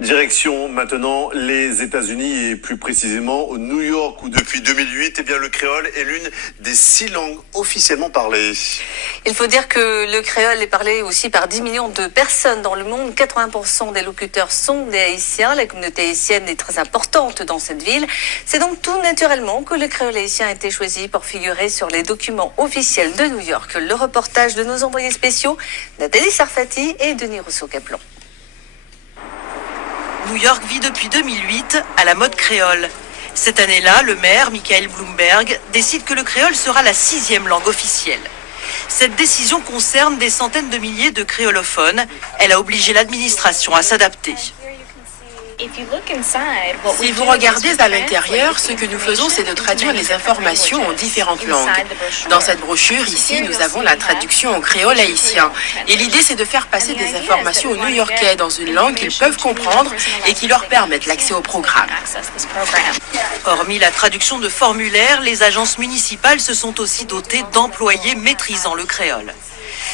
Direction maintenant les États-Unis et plus précisément New York où depuis 2008, le créole est l'une des 6 langues officiellement parlées. Il faut dire que le créole est parlé aussi par 10 millions de personnes dans le monde. 80% des locuteurs sont des Haïtiens. La communauté haïtienne est très importante dans cette ville. C'est donc tout naturellement que le créole haïtien a été choisi pour figurer sur les documents officiels de New York. Le reportage de nos envoyés spéciaux, Nathalie Sarfati et Denis Rousseau-Caplan. New York vit depuis 2008 à la mode créole. Cette année-là, le maire, Michael Bloomberg, décide que le créole sera la 6e langue officielle. Cette décision concerne des centaines de milliers de créolophones. Elle a obligé l'administration à s'adapter. Si vous regardez à l'intérieur, ce que nous faisons, c'est de traduire les informations en différentes langues. Dans cette brochure, ici, nous avons la traduction en créole haïtien. Et l'idée, c'est de faire passer des informations aux New-Yorkais dans une langue qu'ils peuvent comprendre et qui leur permettent l'accès au programme. Hormis la traduction de formulaires, les agences municipales se sont aussi dotées d'employés maîtrisant le créole.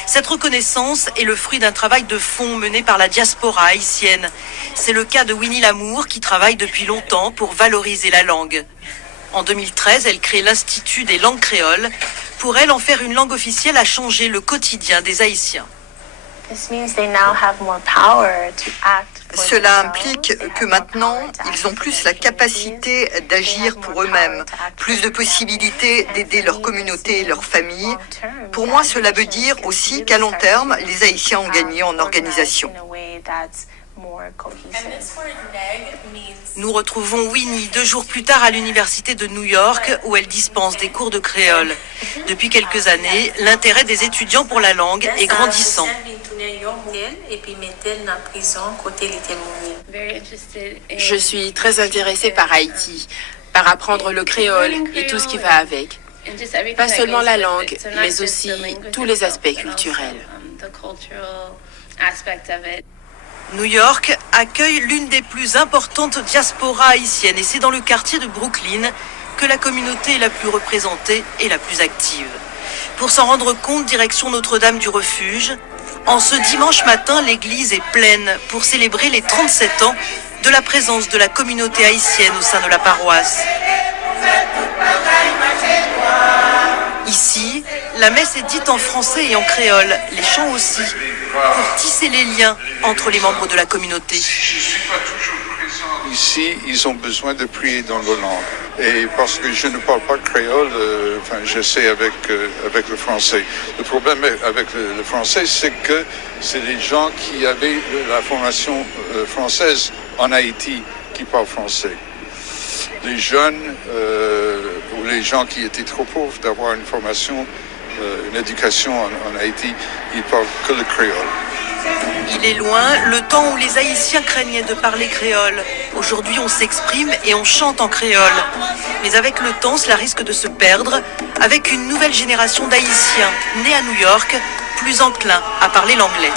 Cette reconnaissance est le fruit d'un travail de fond mené par la diaspora haïtienne. C'est le cas de Winnie Lamour qui travaille depuis longtemps pour valoriser la langue. En 2013, elle crée l'Institut des langues créoles. Pour elle, en faire une langue officielle a changé le quotidien des Haïtiens. Cela implique que maintenant, ils ont plus la capacité d'agir pour eux-mêmes, plus de possibilités d'aider leur communauté et leur famille. Pour moi, cela veut dire aussi qu'à long terme, les Haïtiens ont gagné en organisation. Nous retrouvons Winnie 2 jours plus tard à l'université de New York où elle dispense des cours de créole. Depuis quelques années, l'intérêt des étudiants pour la langue est grandissant. Je suis très intéressée par Haïti, par apprendre le créole et tout ce qui va avec. Pas seulement la langue, mais aussi tous les aspects culturels. New York accueille l'une des plus importantes diasporas haïtiennes et c'est dans le quartier de Brooklyn que la communauté est la plus représentée et la plus active. Pour s'en rendre compte, direction Notre-Dame du Refuge. En ce dimanche matin, l'église est pleine pour célébrer les 37 ans de la présence de la communauté haïtienne au sein de la paroisse. Ici, la messe est dite en français et en créole, les chants aussi, pour tisser les liens entre les membres de la communauté. Ici, ils ont besoin de prier dans leur langue. Et parce que je ne parle pas créole, j'essaie avec le français. Le problème avec le français, c'est que c'est les gens qui avaient la formation française en Haïti qui parlent français. Les jeunes ou les gens qui étaient trop pauvres d'avoir une formation, une éducation en Haïti, ils parlent que le créole. Il est loin le temps où les Haïtiens craignaient de parler créole. Aujourd'hui, on s'exprime et on chante en créole. Mais avec le temps, cela risque de se perdre avec une nouvelle génération d'Haïtiens nés à New York, plus enclins à parler l'anglais.